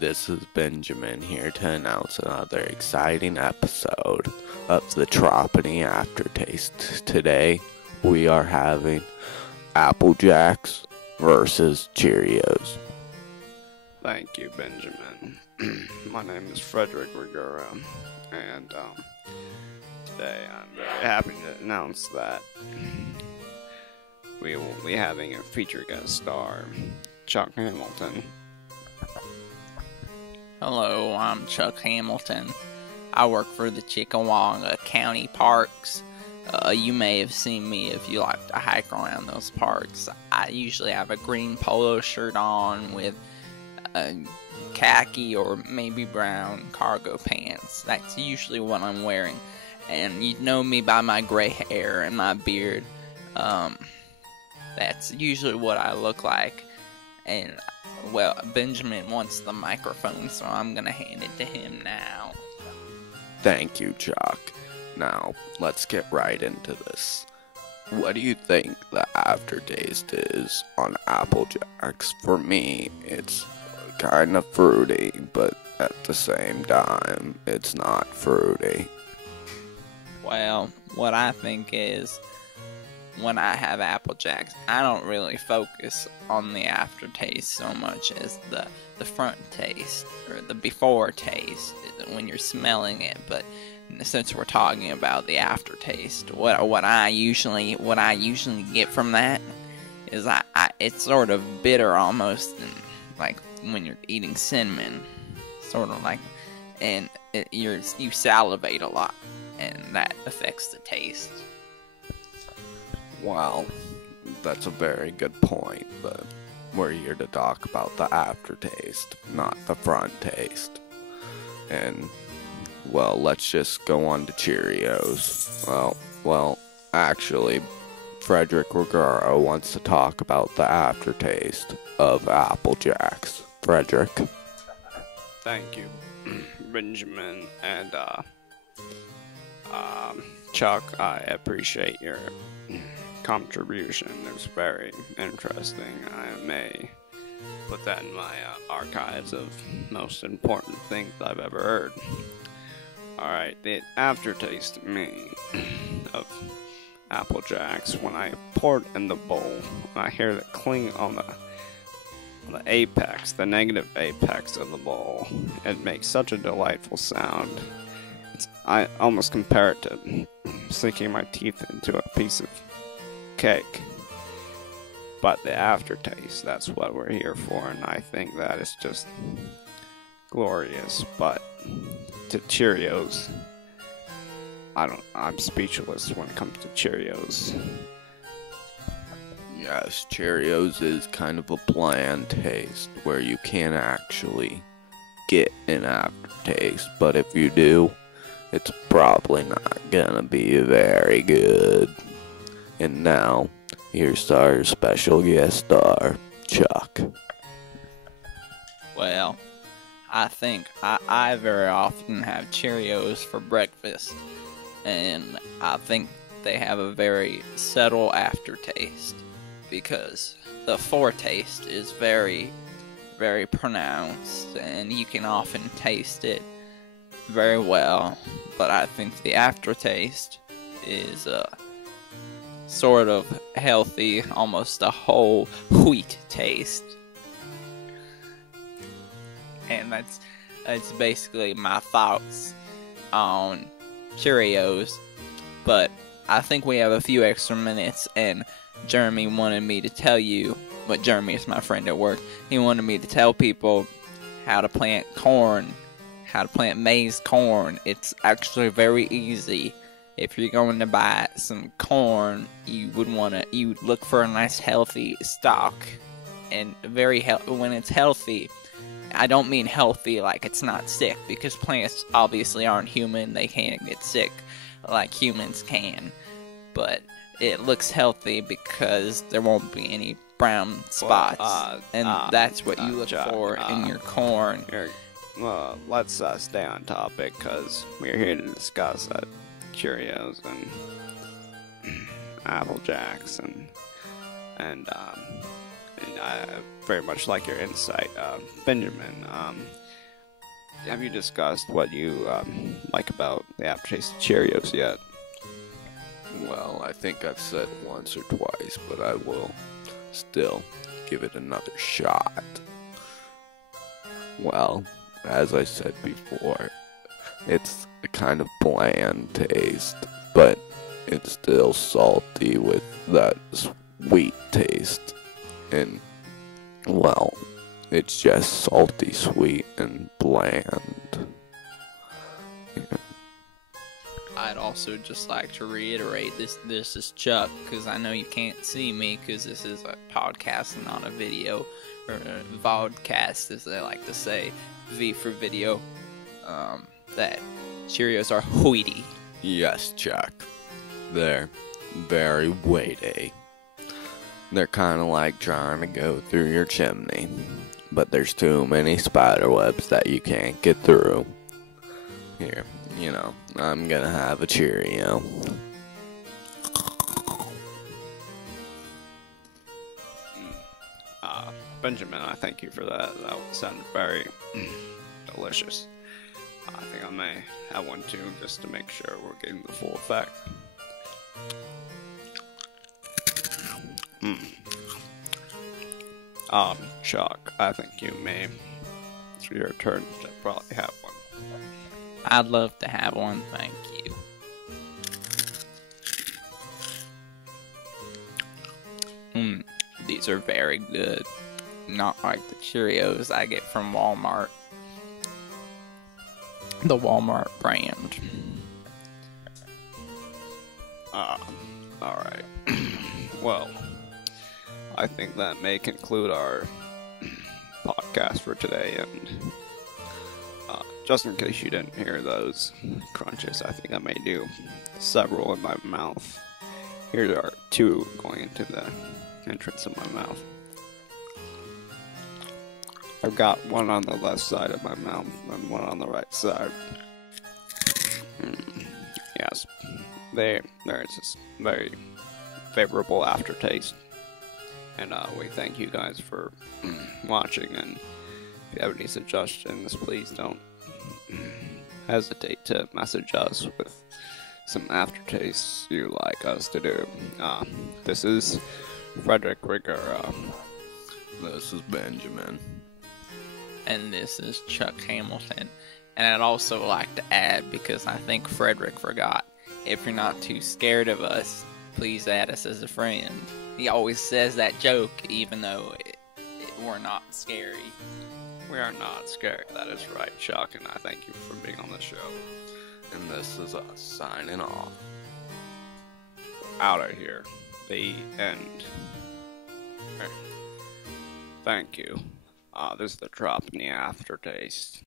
this is Benjamin here to announce another exciting episode of the Trapani Aftertaste. Today, we are having Apple Jacks versus Cheerios. Thank you, Benjamin. My name is Frederick Rigura, and today I'm very happy to announce that we will be having a feature guest star, Chuck Hamilton. Hello, I'm Chuck Hamilton. I work for the Chickamauga County Parks. You may have seen me if you like to hike around those parks. I usually have a green polo shirt on with khaki or maybe brown cargo pants. That's usually what I'm wearing. And you know me by my gray hair and my beard. That's usually what I look like. And, well, Benjamin wants the microphone, so I'm gonna hand it to him now. Thank you, Chuck. Now, let's get right into this. What do you think the aftertaste is on Apple Jacks? For me, it's kind of fruity, but at the same time, it's not fruity. Well, what I think is, when I have Apple Jacks, I don't really focus on the aftertaste so much as the front taste, or the before taste, when you're smelling it. But since we're talking about the aftertaste, what I usually get from that is it's sort of bitter almost, and like when you're eating cinnamon, sort of like, and you salivate a lot, and that affects the taste. Well, that's a very good point, but we're here to talk about the aftertaste, not the front taste. And, well, let's just go on to Cheerios. Well, actually, Frederick Rigura wants to talk about the aftertaste of Apple Jacks. Frederick? Thank you, Benjamin, and Chuck, I appreciate your contribution. It was very interesting. I may put that in my archives of most important things I've ever heard. Alright, the aftertaste to me of Apple Jacks, when I pour it in the bowl, I hear it cling on the apex, the negative apex of the bowl. It makes such a delightful sound. I almost compare it to sinking my teeth into a piece of cake. But the aftertaste, that's what we're here for, and I think that is just glorious. But to Cheerios, I'm speechless when it comes to Cheerios. Yes, Cheerios is kind of a bland taste where you can't actually get an aftertaste, but if you do, it's probably not gonna be very good. And now, here's our special guest star, Chuck. Well, I think I very often have Cheerios for breakfast, and I think they have a very subtle aftertaste, because the foretaste is very, very pronounced, and you can often taste it very well, but I think the aftertaste is sort of healthy, almost a whole wheat taste. And that's basically my thoughts on Cheerios. But I think we have a few extra minutes, and Jeremy wanted me to tell you, but Jeremy is my friend at work, he wanted me to tell people how to plant corn, how to plant maize corn. It's actually very easy. If you're going to buy some corn, you would look for a nice healthy stock, and when it's healthy, I don't mean healthy like it's not sick, because plants obviously aren't human, they can't get sick like humans can, but it looks healthy because there won't be any brown spots, and that's what you look for in your corn. Well, let's stay on topic, because we're here to discuss Cheerios and Apple Jacks, and I very much like your insight, Benjamin. have you discussed what you like about the aftertaste of Cheerios yet? Well, I think I've said once or twice, but I will still give it another shot. Well, as I said before, it's a kind of bland taste, but it's still salty with that sweet taste. And, well, it's just salty, sweet, and bland. Yeah. I'd also just like to reiterate this is Chuck, because I know you can't see me because this is a podcast and not a video, or a vodcast as they like to say, V for video. That Cheerios are wheaty. Yes, Chuck. They're very weighty. They're kind of like trying to go through your chimney, but there's too many spider webs that you can't get through. Here, I'm gonna have a Cheerio. Benjamin, I thank you for that. That sounded very delicious. I think I may have one too, just to make sure we're getting the full effect. Chuck, I think you may. It's your turn to probably have one. I'd love to have one, thank you. These are very good. Not like the Cheerios I get from Walmart. The Walmart brand. Alright. Well, I think that may conclude our podcast for today, and just in case you didn't hear those crunches, I think I may do several in my mouth. Here are two going into the entrance of my mouth. I've got one on the left side of my mouth and one on the right side. Yes, there's this very favorable aftertaste. And we thank you guys for watching, and if you have any suggestions, please don't hesitate to message us with some aftertastes you'd like us to do. This is Frederick Rigger. This is Benjamin. And this is Chuck Hamilton. And I'd also like to add, because I think Frederick forgot, if you're not too scared of us, please add us as a friend. He always says that joke, even though we're not scary. We are not scary. That is right, Chuck, and I thank you for being on the show. And this is us signing off. Out of here. The end. Thank you. This is the Trapani Aftertaste.